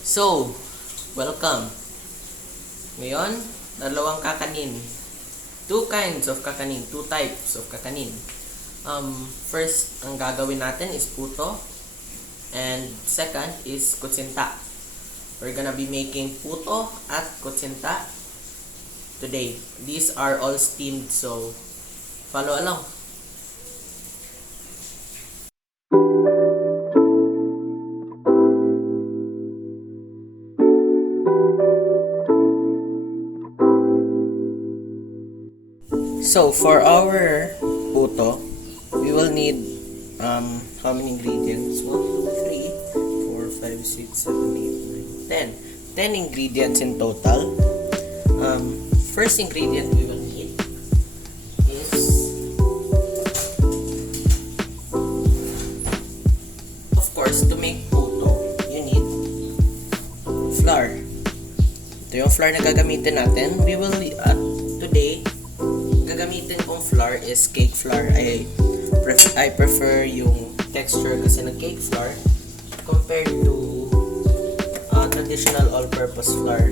So, welcome. Ngayon, dalawang kakanin. Two kinds of kakanin. Two types of kakanin. First, ang gagawin natin is puto. And second is kutsinta. We're gonna be making puto at kutsinta today. These are all steamed, so follow along. So for our puto, we will need how many ingredients? 1, 2, 3, 4, 5, 6, 7, 8, 9, 10. 10 ingredients in total. First ingredient we will need is of course to make puto, you need flour. Ito yung flour na gagamitin natin. We will today gagamitin kong flour is cake flour. I prefer yung texture kasi ng cake flour compared to traditional all-purpose flour.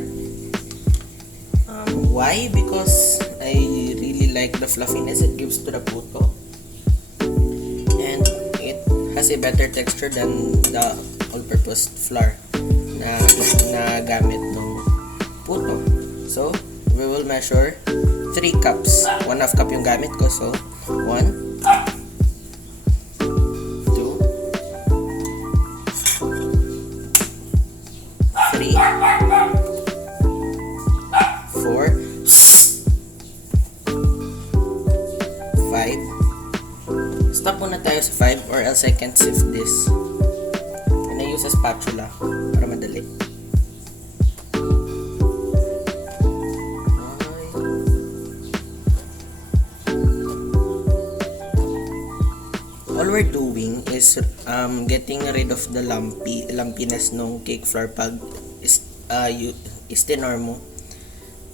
Why? Because I really like the fluffiness it gives to the puto, and it has a better texture than the all-purpose flour na gamit ng puto. So we will measure 3 cups. 1/2 cup yung gamit ko. So, 1, 2, 3, 4, 5. Stop muna tayo sa 5 or else I can't sift this. And I use a spatula para madali. All we're doing is getting rid of the lumpiness ng cake flour pag istinor mo.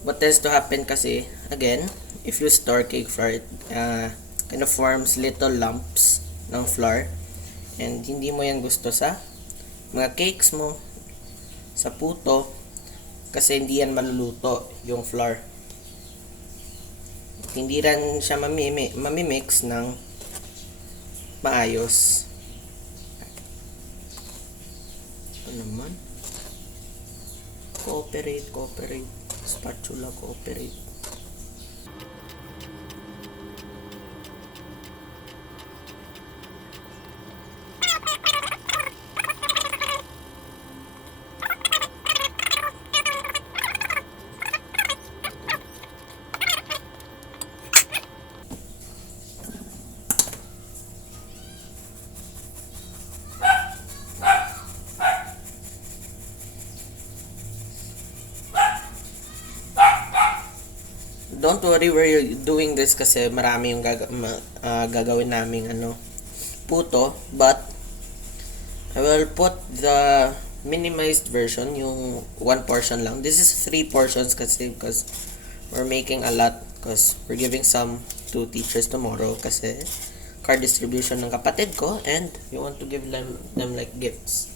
What tends to happen kasi, again, if you store cake flour, it kind of forms little lumps ng flour, and hindi mo yan gusto sa mga cakes mo, sa puto, kasi hindi yan maluluto yung flour. Hindi rin siya mamimix ng maayos. Ito naman. Cooperate. Spatula, cooperate. Don't worry we're doing this kasi marami yung gagawin naming puto, but I will put the minimized version, yung 1 portion lang. This is 3 portions kasi because we're making a lot because we're giving some to teachers tomorrow kasi card distribution ng kapatid ko and we want to give them like gifts.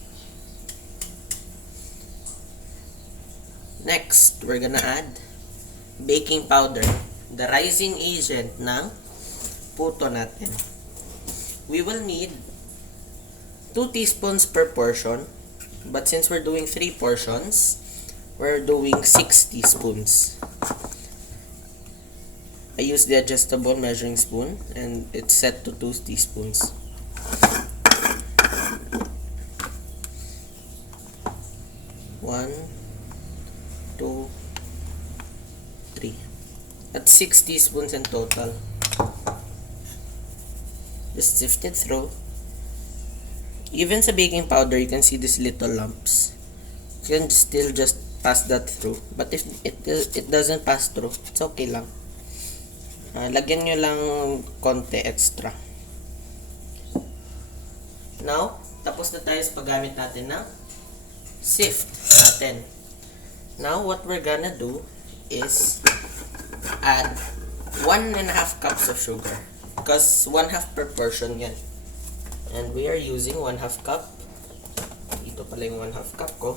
Next, we're gonna add baking powder, the rising agent ng puto natin. We will need 2 teaspoons per portion, but since we're doing 3 portions, we're doing 6 teaspoons. I use the adjustable measuring spoon and it's set to 2 teaspoons. One, 2, 3. That's 6 teaspoons in total. Just sift it through. Even sa baking powder, you can see these little lumps. You can still just pass that through. But if it doesn't pass through, it's okay lang. Lagyan nyo lang konti extra. Now, tapos na tayo sa paggamit natin ng sift natin. Now, what we're gonna do is add 1.5 cups of sugar because 1/2 per portion yan, and we are using 1/2 cup. Ito pala yung 1/2 cup ko.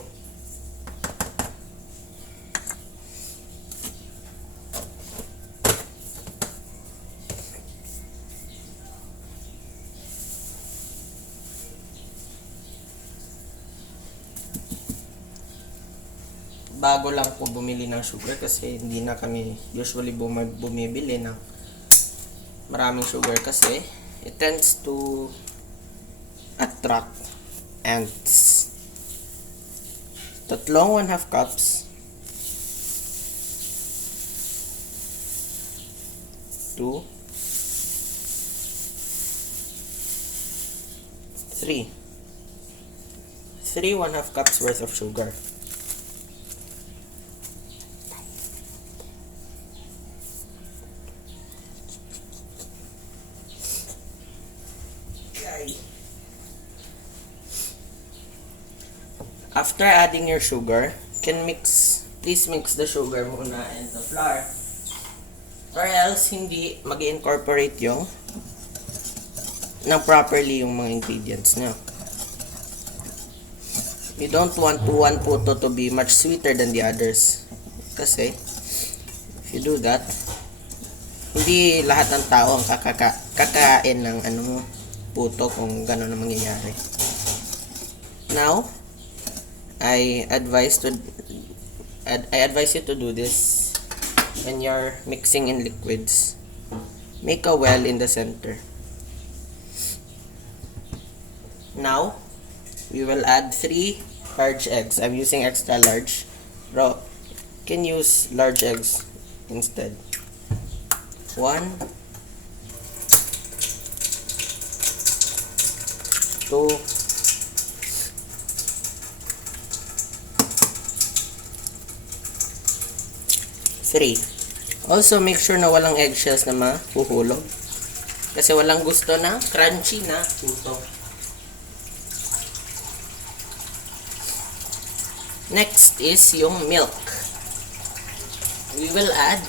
bago lang po bumili ng sugar kasi hindi na kami usually bumibili ng maraming sugar kasi it tends to attract ants. Tatlong 1/2 cups. 2, 3. 3 1/2 cups worth of sugar. After adding your sugar, please mix the sugar muna and the flour. Or else, hindi mag-incorporate yung properly yung mga ingredients nyo. You don't want one puto to be much sweeter than the others. Kasi, if you do that, hindi lahat ng tao ang kakain ng puto kung gano'n ang mangyayari. Now, I advise you to do this when you're mixing in liquids. Make a well in the center. Now, we will add 3 large eggs. I'm using extra large. Bro, you can use large eggs instead. 1, 2, 3. Also, make sure na walang eggshells na mahuhulog. Kasi walang gusto ng crunchy na puto. Next is yung milk. We will add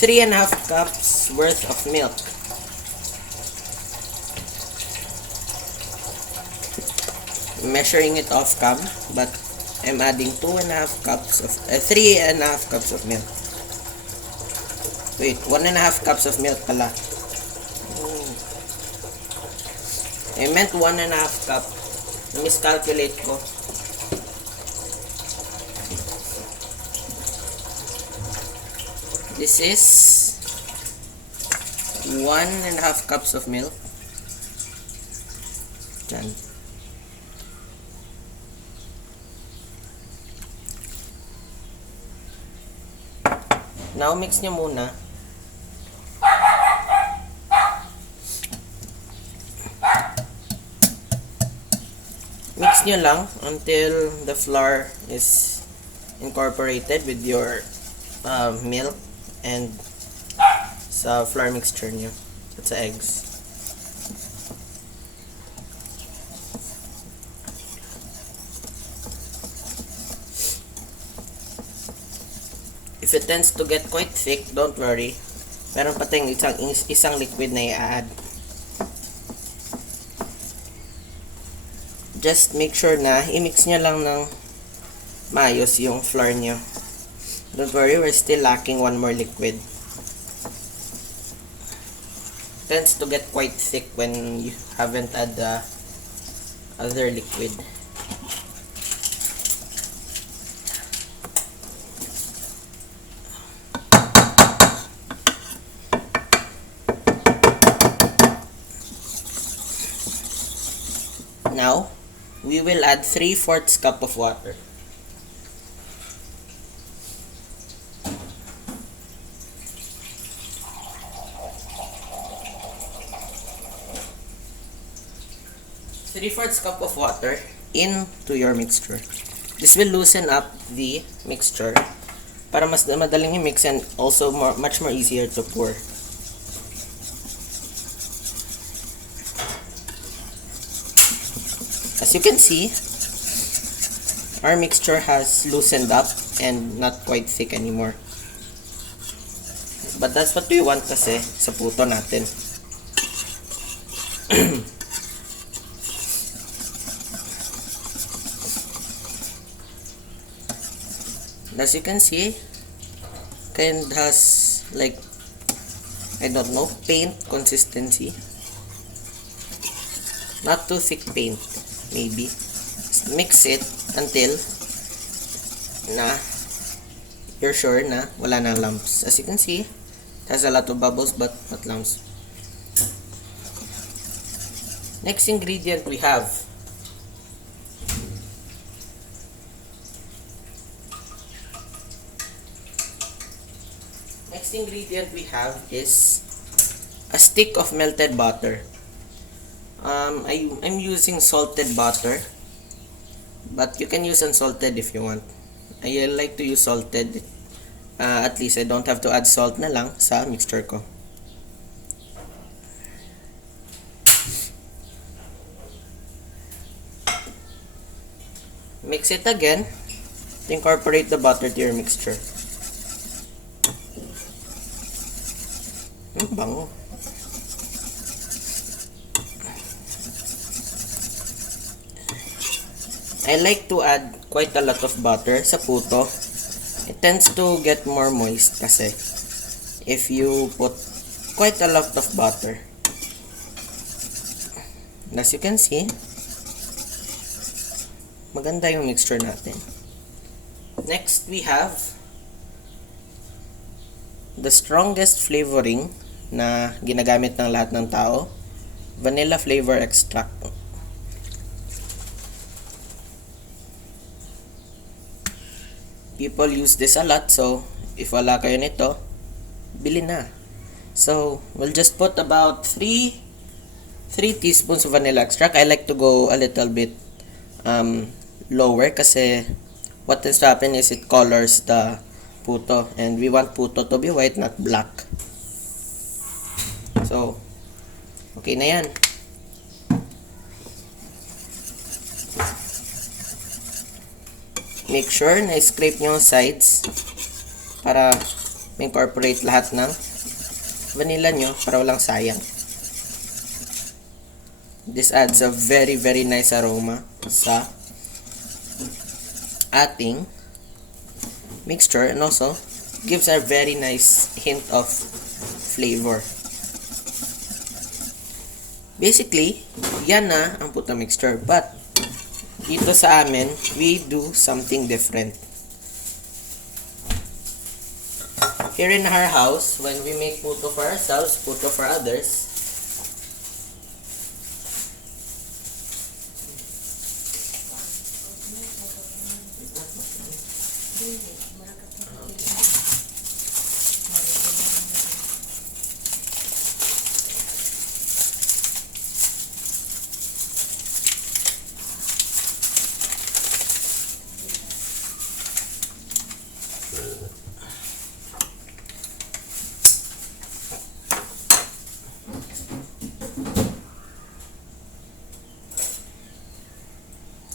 3.5 cups worth of milk. Measuring it off cam, but I'm adding 3.5 cups of milk. Wait, 1.5 cups of milk pala. I meant 1.5 cup. Miscalculate ko. This is 1.5 cups of milk. Dyan. Now, mix nyo muna. Mix nyo lang until the flour is incorporated with your milk and sa flour mixture nyo at sa eggs. If it tends to get quite thick, don't worry. Meron pa tayong isang liquid na i-add. Just make sure na i-mix nyo lang ng maayos yung flour nyo. Don't worry, we're still lacking one more liquid. Tends to get quite thick when you haven't add the other liquid. Now, we will add 3/4 cup of water. Three-fourths cup of water into your mixture. This will loosen up the mixture para mas madaling i-mix and also much more easier to pour. As you can see, our mixture has loosened up and not quite thick anymore. But that's what we want kasi sa puto natin. As you can see, kind has like, I don't know, paint consistency. Not too thick paint, maybe. Just mix it until na you're sure na wala nang lumps. As you can see, it has a lot of bubbles but not lumps. Next ingredient we have is a stick of melted butter. I'm using salted butter, but you can use unsalted if you want. I like to use salted. At least I don't have to add salt na lang sa mixture ko. Mix it again to incorporate the butter to your mixture. Bango. I like to add quite a lot of butter sa puto. It tends to get more moist kasi if you put quite a lot of butter. As you can see, maganda yung mixture natin. Next, we have the strongest flavoring na ginagamit ng lahat ng tao, vanilla flavor extract. People use this a lot, so if wala kayo nito, bili na. So, we'll just put about 3 teaspoons of vanilla extract. I like to go a little bit lower kasi what tends to happen is it colors the puto, and we want puto to be white, not black. So, okay na yan. Make sure na scrape nyo sides para incorporate lahat ng vanilla nyo para walang sayang. This adds a very nice aroma sa ating mixture and also gives a very nice hint of flavor. Basically, yan na ang puto mixture, but dito sa amin, we do something different. Here in our house, when we make puto for ourselves, puto for others,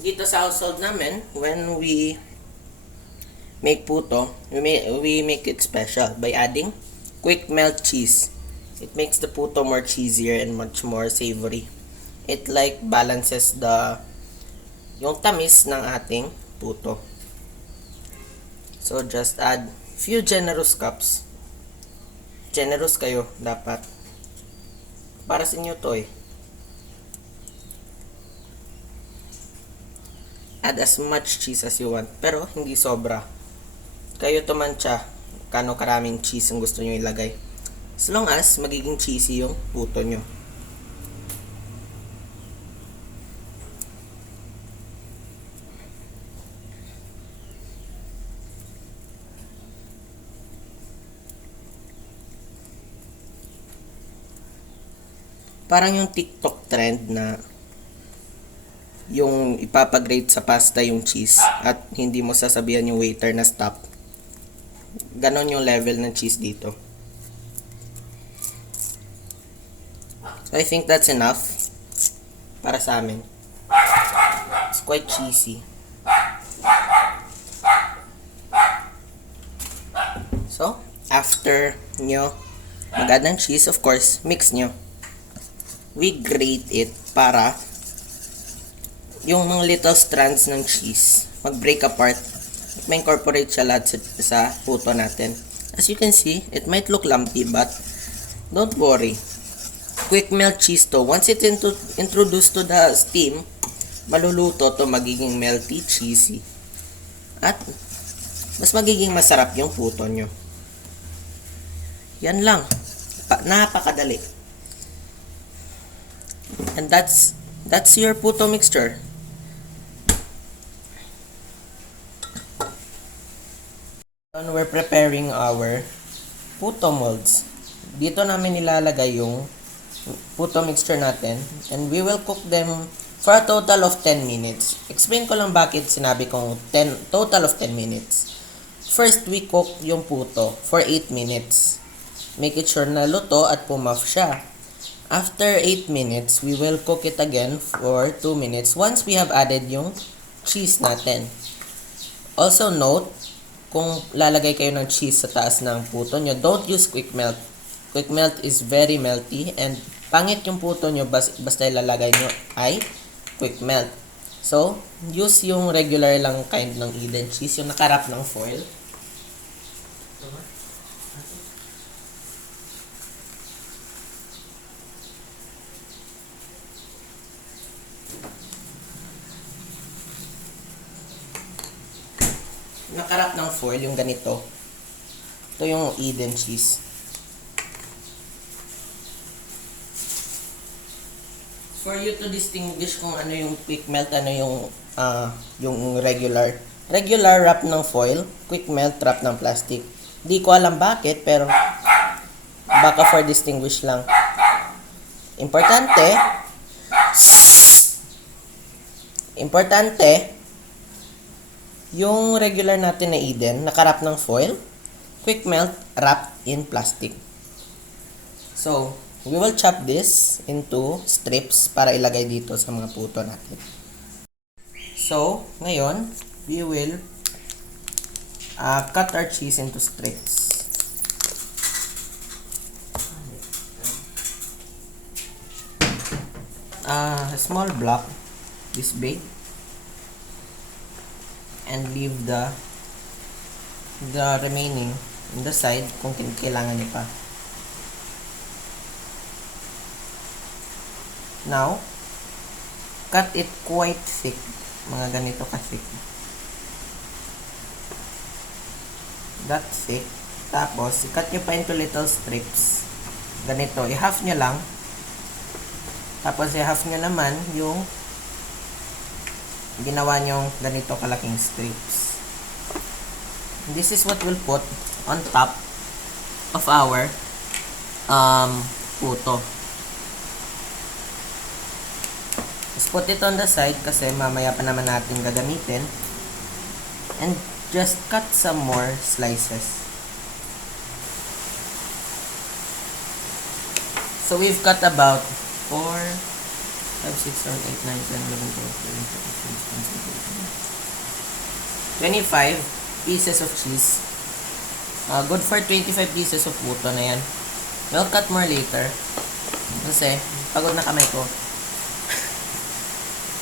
dito sa household namin, when we make puto, we make it special by adding quick melt cheese. It makes the puto more cheesier and much more savory. It like balances yung tamis ng ating puto. So just add few generous cups. Generous kayo dapat. Para sa inyo to eh. Add as much cheese as you want, pero hindi sobra. Kayo tumansya kano karaming cheese ang gusto nyo ilagay. As long as magiging cheesy yung puto nyo. Parang yung TikTok trend na yung ipapagrate sa pasta yung cheese at hindi mo sasabihan yung waiter na stop. Ganon yung level ng cheese dito. So I think that's enough para sa amin. It's quite cheesy. So, after nyo mag-add ng cheese, of course, mix nyo. We grate it para yung mga little strands ng cheese mag-break apart at ma-incorporate siya lahat sa puto natin. As you can see, it might look lumpy but don't worry. Quick melt cheese to. Once it introduced to the steam, maluluto to, magiging melty, cheesy. At mas magiging masarap yung puto nyo. Yan lang. Napakadali. And that's your puto mixture. We're preparing our puto molds. Dito namin nilalagay yung puto mixture natin, and we will cook them for a total of 10 minutes. Explain ko lang bakit sinabi kong total of 10 minutes. First, we cook yung puto for 8 minutes. Make it sure na luto at pumuff siya. After 8 minutes, we will cook it again for 2 minutes once we have added yung cheese natin. Also note, kung lalagay kayo ng cheese sa taas ng puto nyo, don't use quick melt. Quick melt is very melty and pangit yung puto nyo basta ilalagay nyo ay quick melt. So, use yung regular lang kind ng Eden cheese, yung nakarap ng foil. Nakarap ng foil, yung ganito. Ito yung Eden cheese. For you to distinguish kung ano yung quick melt, ano yung regular. Regular wrap ng foil, quick melt wrap ng plastic. Di ko alam bakit, pero baka for distinguish lang. Importante, yung regular natin na Eden, nakarap ng foil, quick melt wrapped in plastic. So, we will chop this into strips para ilagay dito sa mga puto natin. So, ngayon, we will cut our cheese into strips. A small block this big, and leave the remaining in the side kung kailangan nyo pa. Now, cut it quite thick. Mga ganito ka-thick. That thick. Tapos, i-cut nyo pa into little strips. Ganito. I-half nyo lang. Tapos, i-half nyo naman yung ginawa nyo ganito kalaking strips. This is what we'll put on top of our puto. Let's put it on the side kasi mamaya pa naman natin gagamitin. And just cut some more slices. So we've cut about 4, 5, 6, 7, 8, 9, 10, 11, 12, 13, 14, 15, 16, 25 pieces of cheese. Good for 25 pieces of puto na yan. We'll cut more later. Kasi pagod na kamay ko.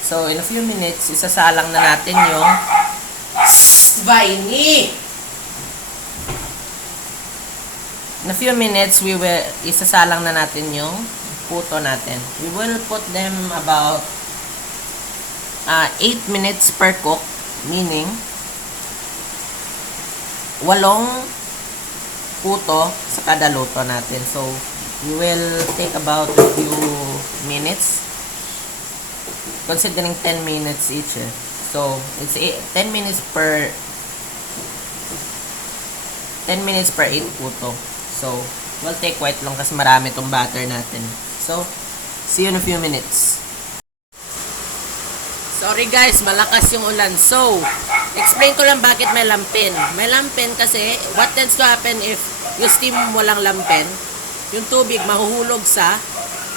So, in a few minutes, isasalang na natin yung Viney! In a few minutes, isasalang na natin yung puto natin. We will put them about 8 minutes per cook, meaning 8 puto sa kada luto natin. So, we will take about a few minutes. Considering 10 minutes each. So, it's 10 minutes per 8 puto. So, we'll take quite long kasi marami tong batter natin. So, see you in a few minutes. Sorry guys, malakas yung ulan. So, explain ko lang bakit may lampin. May lampin kasi, what tends to happen if you steam walang lampin, yung tubig mahuhulog sa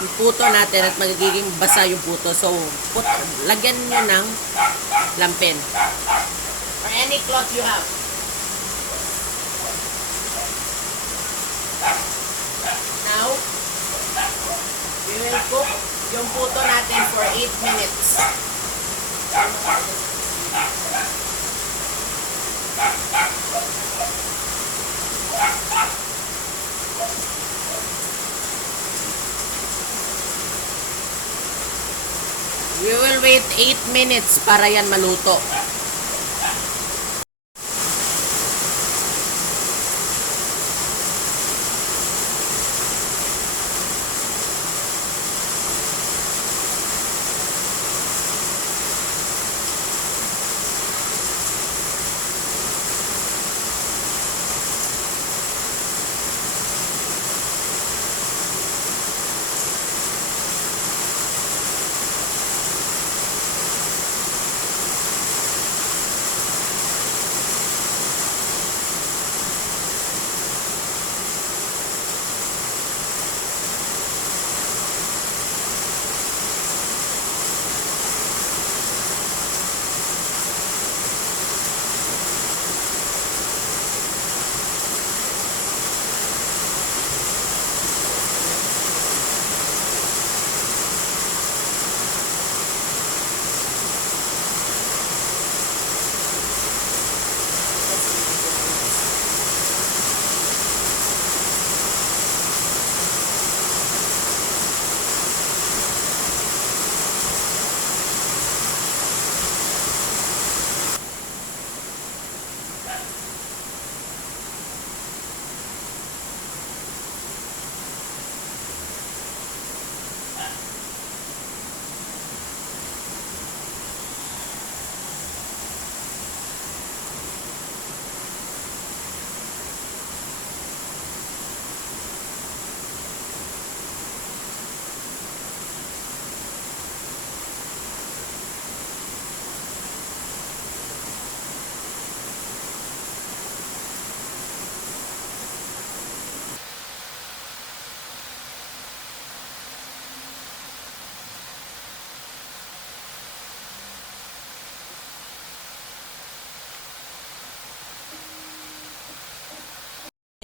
yung puto natin at magiging basa yung puto. So, lagyan nyo ng lampin. Or any cloth you have. Now, we will cook yung puto natin for 8 minutes. We will wait 8 minutes para yan maluto.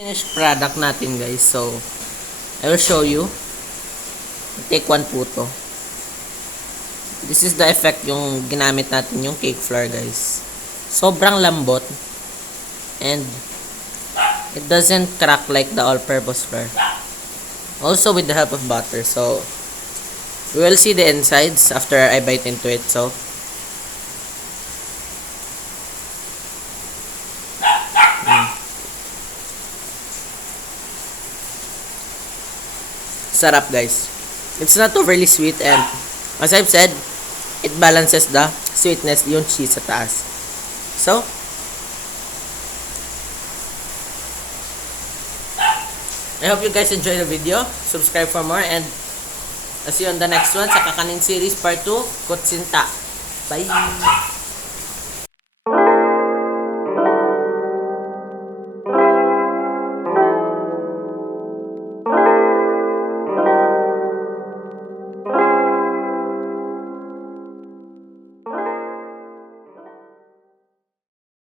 Finished product natin guys. So, I will show you. Take one puto. This is the effect yung ginamit natin yung cake flour guys. Sobrang lambot. And it doesn't crack like the all-purpose flour. Also with the help of butter. So, we will see the insides after I bite into it. So, sarap guys. It's not overly sweet and as I've said, it balances the sweetness yung cheese sa taas. So, I hope you guys enjoy the video. Subscribe for more and I'll see you on the next one sa Kakanin series part 2, Kutsinta. Bye!